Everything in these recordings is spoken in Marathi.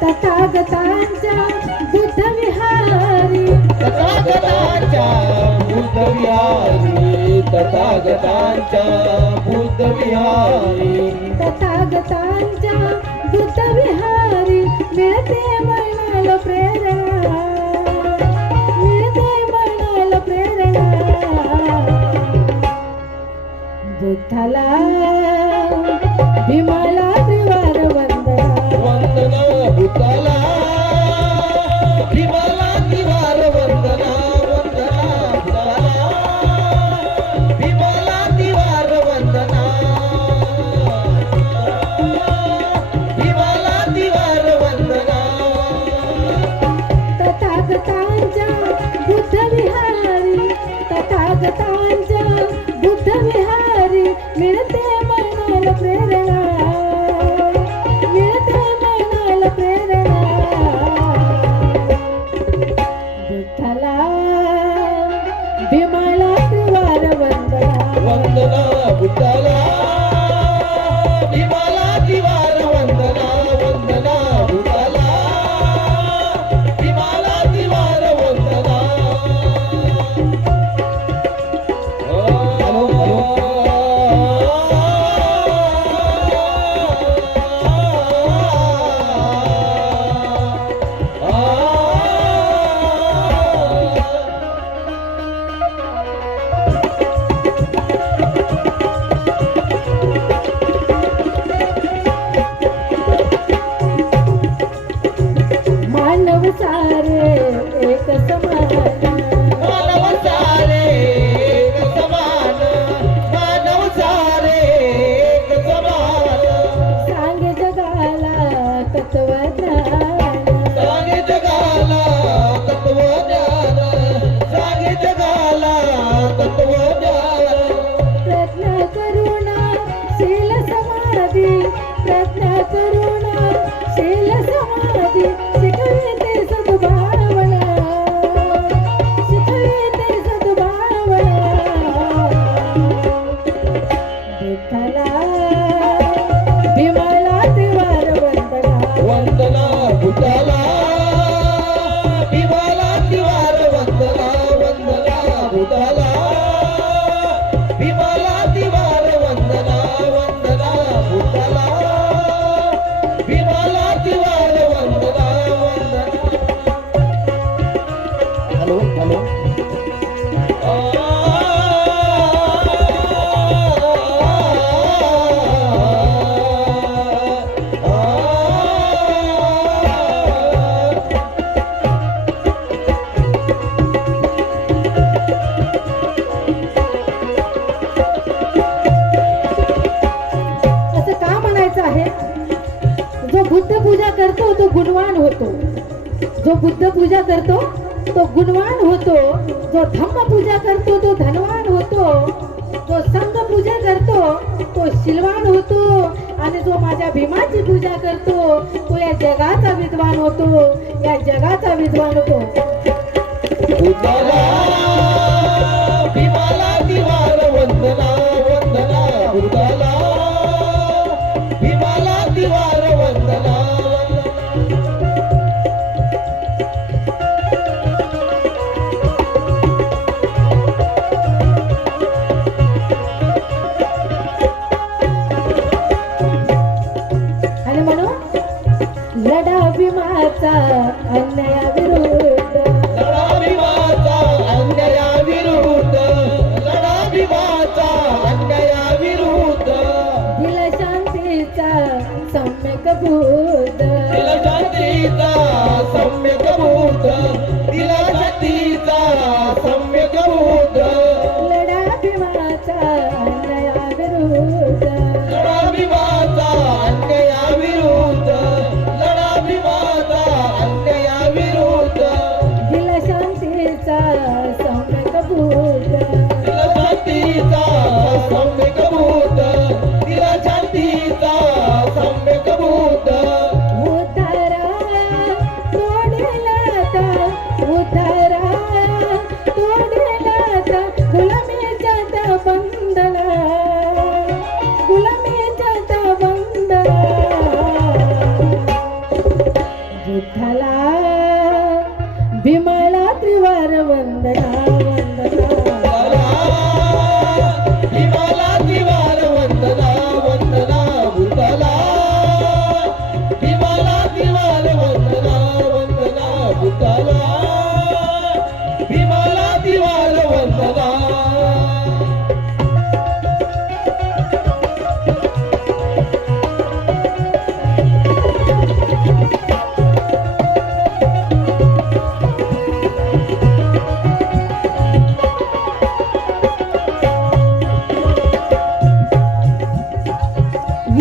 तथागतांच्या बुद्ध विहारी तथागतांच्या बुद्ध विहारी तथागतांच्या बुद्ध विहारी तथागतांच्या बुद्ध विहारी मिळते मनाला प्रेरणा मिळते मनाला प्रेरणा बुद्धाला भीमाला त्रिवार वंदना वंदना बुद्धाला भीमाला त्रिवार वंदना वंदना बुद्धाला भीमाला त्रिवार वंदना भीमाला त्रिवार वंदना तथागतांच्या बुद्ध विहारी तथागतांच्या बुद्ध विहारी मिळते मनाला प्रेरणा मिळते मनाला प्रेरणा बुद्धाला भीमाला त्रिवार वंदना वंदना बुद्धाला भीमाला त्रिवार वंदना वंदना बुद्धाला भीमाला त्रिवार वंदना मानव सारे एक समान मानव सारे एक समान मानव सारे एक समान सांगे जगाला तत्वज्ञान सांगे जगाला तत्वज्ञान सांगे जगाला तत्वज्ञान प्रज्ञा करुणा शील समाधी प्रज्ञा करुणा शील समाधी शिकविते सद्भावना शिकविते सद्भावना विठ्ठला भीमाला त्रिवार वंदना वंदना बुद्धाला भीमाला त्रिवार वंदना वंदना बुद्धाला भीमाला त्रिवार वंदना वंदना बुद्धाला भीमाला त्रिवार वंदना वंदना हॅलो हॅलो असं का म्हणायचं आहे जो बुद्ध पूजा करतो तो गुणवान होतो जो बुद्ध पूजा करतो तो गुणवान होतो जो धम्म पूजा करतो तो धनवान होतो जो संघ पूजा करतो तो शिलवान होतो आणि जो माझ्या भीमाची पूजा करतो तो या जगाचा विद्वान होतो या जगाचा विद्वान होतो बुद्धाला भीमाला त्रिवार वंदना वंदना बुद्धाला भीमाला त्रिवार वंदना आणि म्हणून लढा भीमाचा अन्यायाविरुद्ध लढा भीमाचा अन्यायाविरुद्ध लढा भीमाचा अन्यायाविरुद्ध दिला शांतीचा सम्यक बुद्ध दिला शांतीचा सम्यक बुद्ध दिला शांतीचा सम्यक बुद्ध लढा भीमाचा अन्यायाविरुद्ध लढा भीमाचा अन्यायाविरुद्ध लढा भीमाचा अन्यायाविरुद्ध दिला शांतीचा सम्यक बुद्ध दिला शांतीचा सम्यक बुद्ध दिला शांतीचा सम्यक बुद्ध उद्धाराया तोडेलाता उद्धाराया तोडेलाता गुलामीच्या त्या बंधना गुलामीच्या त्या बंधना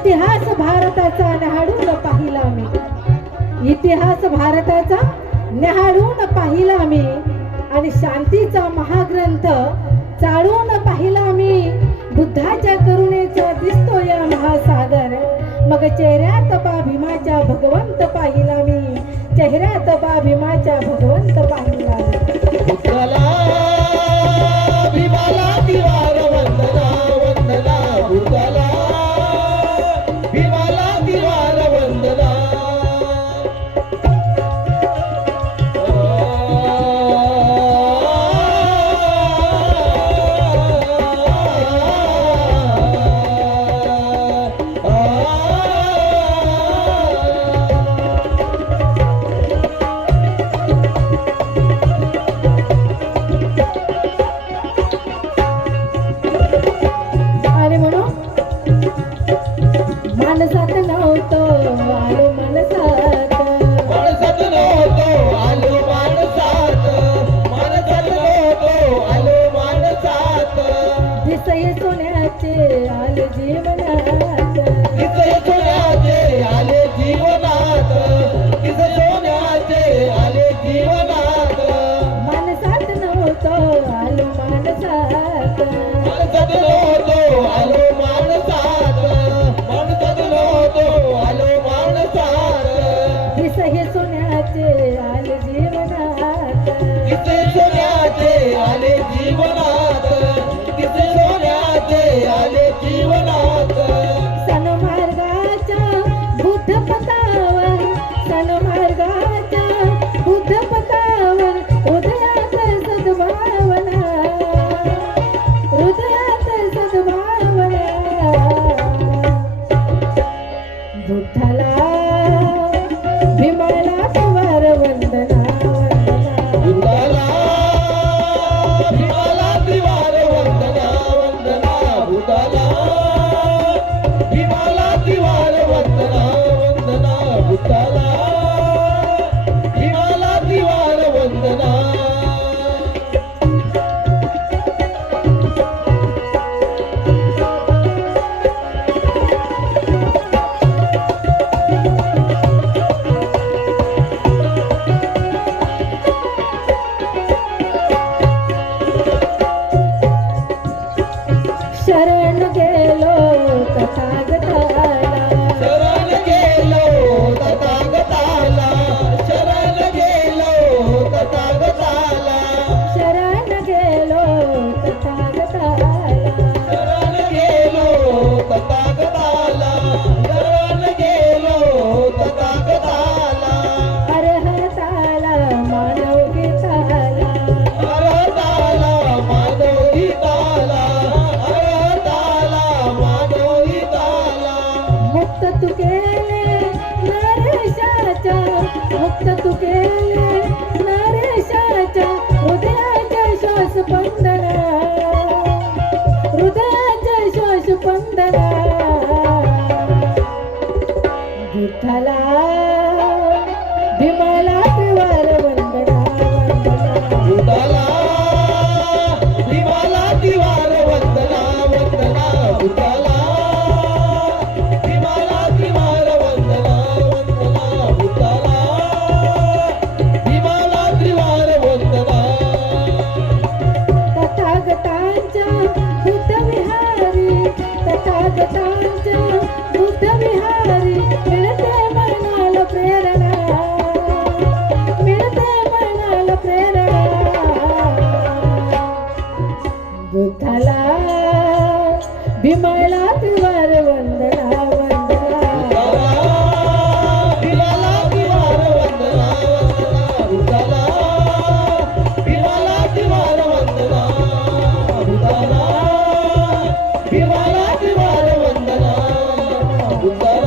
इतिहास भारताचा न्याहाळून पाहिला मी, इतिहास भारताचा न्याहाळून पाहिला मी, आणि शांतीचा महाग्रंथ चाळून पाहिला मी. बुद्धाच्या करुणेचा दिसतो या महासागर, मग चेहऱ्यात बा भीमाच्या भगवंत पाहिला मी, चेहऱ्यात बा भीमाच्या भगवंत पाहिला मी. बुद्धाला भीमाला दिवार वंदना वंदना, बुद्धाला भीमाला दिवार वंदना. आणि म्हणून माणसात नव्हतो आलो मनसात, माणसात नव्हतो आलो माणसात, माणसात नव्हतो आलो माणसात. दिसय सोन्याचे आले जीवनात, किसे सोन्याचे आले जीवनात, किसे सोन्याचे आले जीवनात. माणसात नव्हतो आलो माणसात, माणसात नव्हतो आलो माणसात, माणसात नव्हतो आलो माणसात. दिसय सोन्याचे आले जीवनात, किसे सोन्याचे आले जीवनात, किसे सोन्याचे आले जीवनात. सन्मार्गाच्या बुद्धपथावर, सन्मार्गाच्या बुद्धपथावर हृदयात सद्भावना, हृदयात सद्भावना. बुद्धाला भीमाला तुवार वंदना वंदना. बुद्धाला भीमाला दिवार वंदना वंदना, बुद्धाला भीमाला दिवार वंदना वंदना, बुद्धाला भीमाला दिवार वंदना. शरण गेलो तथागताला, शरण गेलो तथागताला, शरण गेलो तथागताला, शरण गेलो तथागताला. शरण गेलो तथागताला, शरण गेलो तथागताला. अर्हताला मानव गीताला, अरहताला माधव गीताला, अरहताला माधव गीताला. मुक्त तू केले नरेशाच्या, मुक्त तू केले नरेशाच्या हृदयाच्या श्वास स्पंदना, हृदयाच्या श्वास स्पंदना. बुद्धाला भीमाला त्रिवार वंदना वंदना. बुद्धाला भीमाला दिवार वंदना वंदना, बुद्धाला भीमाला दिवार वंदना वंदना, बुद्धाला भीमाला दिवार वंदना. तथागतांच्या बुद्धविहारी, तथागतांच्या बुद्धविहारी मिळते मनाला प्रेरणा, मिळते मनाला प्रेरणा. बुद्धाला भीमाला त्रिवार वंदना वंदना. भीमाला दिवार वंदना वंदना, बुद्धाला भीमाला दिवार वंदना, बुद्धाला भीमाला दिवार वंदना, बुद्धाला